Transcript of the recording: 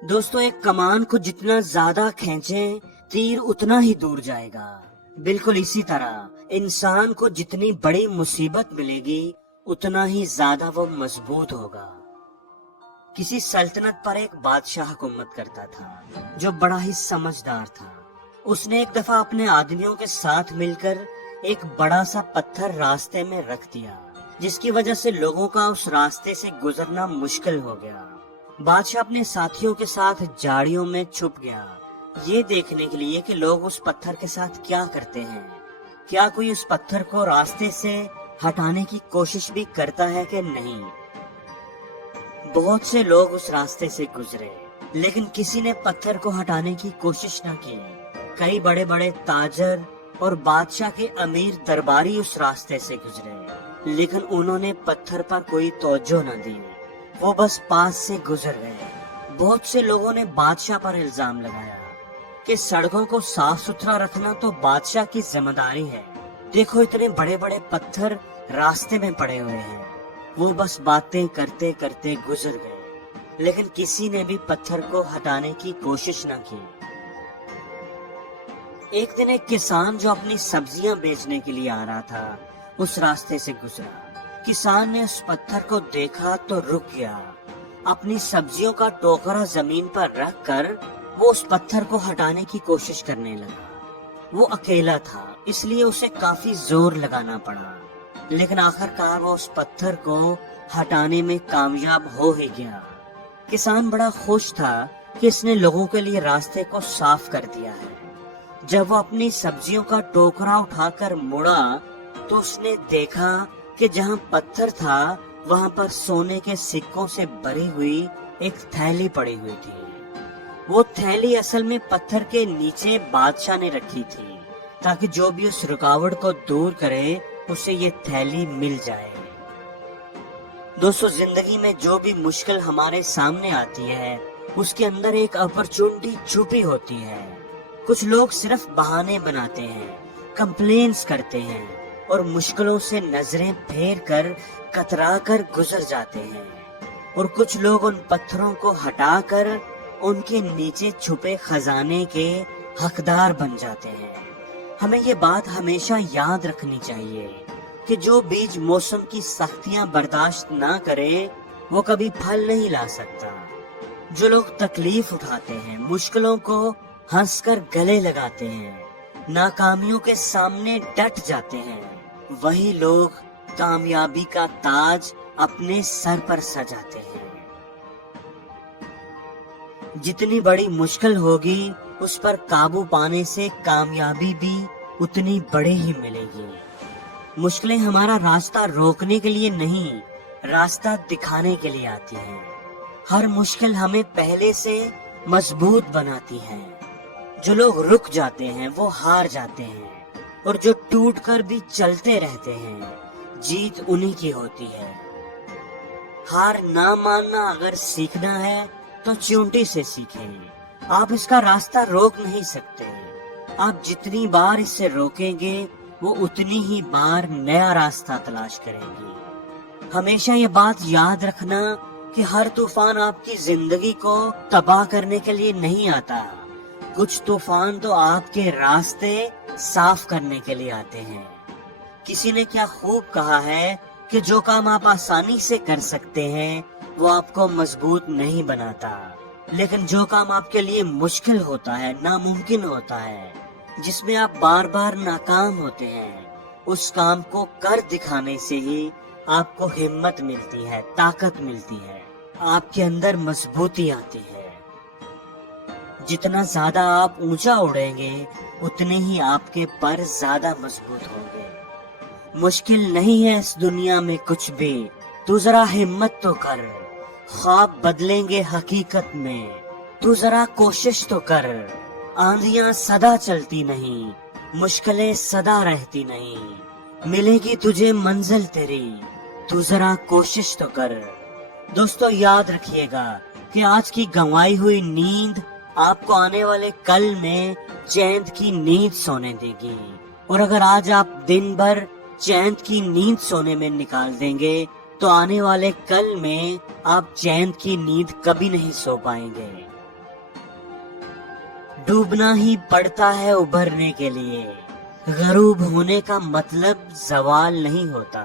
दोस्तों, एक कमान को जितना ज्यादा खींचें, तीर उतना ही दूर जाएगा। बिल्कुल इसी तरह इंसान को जितनी बड़ी मुसीबत मिलेगी, उतना ही ज्यादा वो मजबूत होगा। किसी सल्तनत पर एक बादशाह हुकूमत करता था, जो बड़ा ही समझदार था। उसने एक दफा अपने आदमियों के साथ मिलकर एक बड़ा सा पत्थर रास्ते में रख दिया, जिसकी वजह से लोगों का उस रास्ते से गुजरना मुश्किल हो गया। बादशाह अपने साथियों के साथ झाड़ियों में छुप गया, ये देखने के लिए कि लोग उस पत्थर के साथ क्या करते हैं। क्या कोई उस पत्थर को रास्ते से हटाने की कोशिश भी करता है कि नहीं। बहुत से लोग उस रास्ते से गुजरे, लेकिन किसी ने पत्थर को हटाने की कोशिश न की। कई बड़े बड़े ताजर और बादशाह के अमीर दरबारी उस रास्ते से गुजरे, लेकिन उन्होंने पत्थर पर कोई तवज्जो न दी। वो बस पास से गुजर गए। बहुत से लोगों ने बादशाह पर इल्जाम लगाया कि सड़कों को साफ सुथरा रखना तो बादशाह की जिम्मेदारी है। देखो, इतने बड़े बड़े पत्थर रास्ते में पड़े हुए हैं। वो बस बातें करते करते गुजर गए, लेकिन किसी ने भी पत्थर को हटाने की कोशिश न की। एक दिन एक किसान जो अपनी सब्जियां बेचने के लिए आ रहा था, उस रास्ते से गुजरा। किसान ने उस पत्थर को देखा तो रुक गया। अपनी सब्जियों का टोकरा जमीन पर रखकर वो उस पत्थर को हटाने की कोशिश करने लगा। वो अकेला था, इसलिए उसे काफी जोर लगाना पड़ा, लेकिन आखिरकार वो उस पत्थर को हटाने में कामयाब हो ही गया। किसान बड़ा खुश था कि इसने लोगों के लिए रास्ते को साफ कर दिया है। जब वो अपनी सब्जियों का टोकरा उठाकर मुड़ा तो उसने देखा कि जहाँ पत्थर था, वहाँ पर सोने के सिक्कों से भरी हुई एक थैली पड़ी हुई थी। वो थैली असल में पत्थर के नीचे बादशाह ने रखी थी, ताकि जो भी उस रुकावट को दूर करे, उसे ये थैली मिल जाए। दोस्तों, जिंदगी में जो भी मुश्किल हमारे सामने आती है, उसके अंदर एक अपॉर्चुनिटी छुपी होती है। कुछ लोग सिर्फ बहाने बनाते हैं, कंप्लेंट्स करते हैं और मुश्किलों से नजरें फेर कर कतरा कर गुजर जाते हैं, और कुछ लोग उन पत्थरों को हटाकर उनके नीचे छुपे खजाने के हकदार बन जाते हैं। हमें ये बात हमेशा याद रखनी चाहिए कि जो बीज मौसम की सख्तियां बर्दाश्त ना करे, वो कभी फल नहीं ला सकता। जो लोग तकलीफ उठाते हैं, मुश्किलों को हंसकर गले लगाते हैं, नाकामियों के सामने डट जाते हैं, वही लोग कामयाबी का ताज अपने सर पर सजाते हैं। जितनी बड़ी मुश्किल होगी, उस पर काबू पाने से कामयाबी भी उतनी बड़ी ही मिलेगी। मुश्किलें हमारा रास्ता रोकने के लिए नहीं, रास्ता दिखाने के लिए आती हैं। हर मुश्किल हमें पहले से मजबूत बनाती है। जो लोग रुक जाते हैं, वो हार जाते हैं, और जो टूट कर भी चलते रहते हैं, जीत उन्हीं की होती है। हार ना मानना अगर सीखना है तो चींटी से सीखें। आप इसका रास्ता रोक नहीं सकते। आप जितनी बार इसे रोकेंगे, वो उतनी ही बार नया रास्ता तलाश करेंगे। हमेशा ये बात याद रखना कि हर तूफान आपकी जिंदगी को तबाह करने के लिए नहीं आता। कुछ तूफान तो आपके रास्ते साफ करने के लिए आते हैं। किसी ने क्या खूब कहा है कि जो काम आप आसानी से कर सकते हैं, वो आपको मजबूत नहीं बनाता, लेकिन जो काम आपके लिए मुश्किल होता है, नामुमकिन होता है, जिसमें आप बार बार नाकाम होते हैं, उस काम को कर दिखाने से ही आपको हिम्मत मिलती है, ताकत मिलती है, आपके अंदर मजबूती आती है। जितना ज्यादा आप ऊंचा उड़ेंगे, उतने ही आपके पर ज्यादा मजबूत होंगे। मुश्किल नहीं है इस दुनिया में कुछ भी, तू जरा हिम्मत तो कर। ख्वाब बदलेंगे हकीकत में, तू जरा कोशिश तो कर। आंधियां सदा चलती नहीं, मुश्किलें सदा रहती नहीं। मिलेगी तुझे मंजिल तेरी, तू जरा कोशिश तो कर। दोस्तों, याद रखिएगा कि आज की गंवाई हुई नींद आपको आने वाले कल में चैन की नींद सोने देगी। और अगर आज आप दिन भर चैन की नींद सोने में निकाल देंगे, तो आने वाले कल में आप चैन की नींद कभी नहीं सो पाएंगे। ڈوبنا ہی پڑتا ہے ابھرنے کے لیے، غروب ہونے کا مطلب زوال نہیں ہوتا۔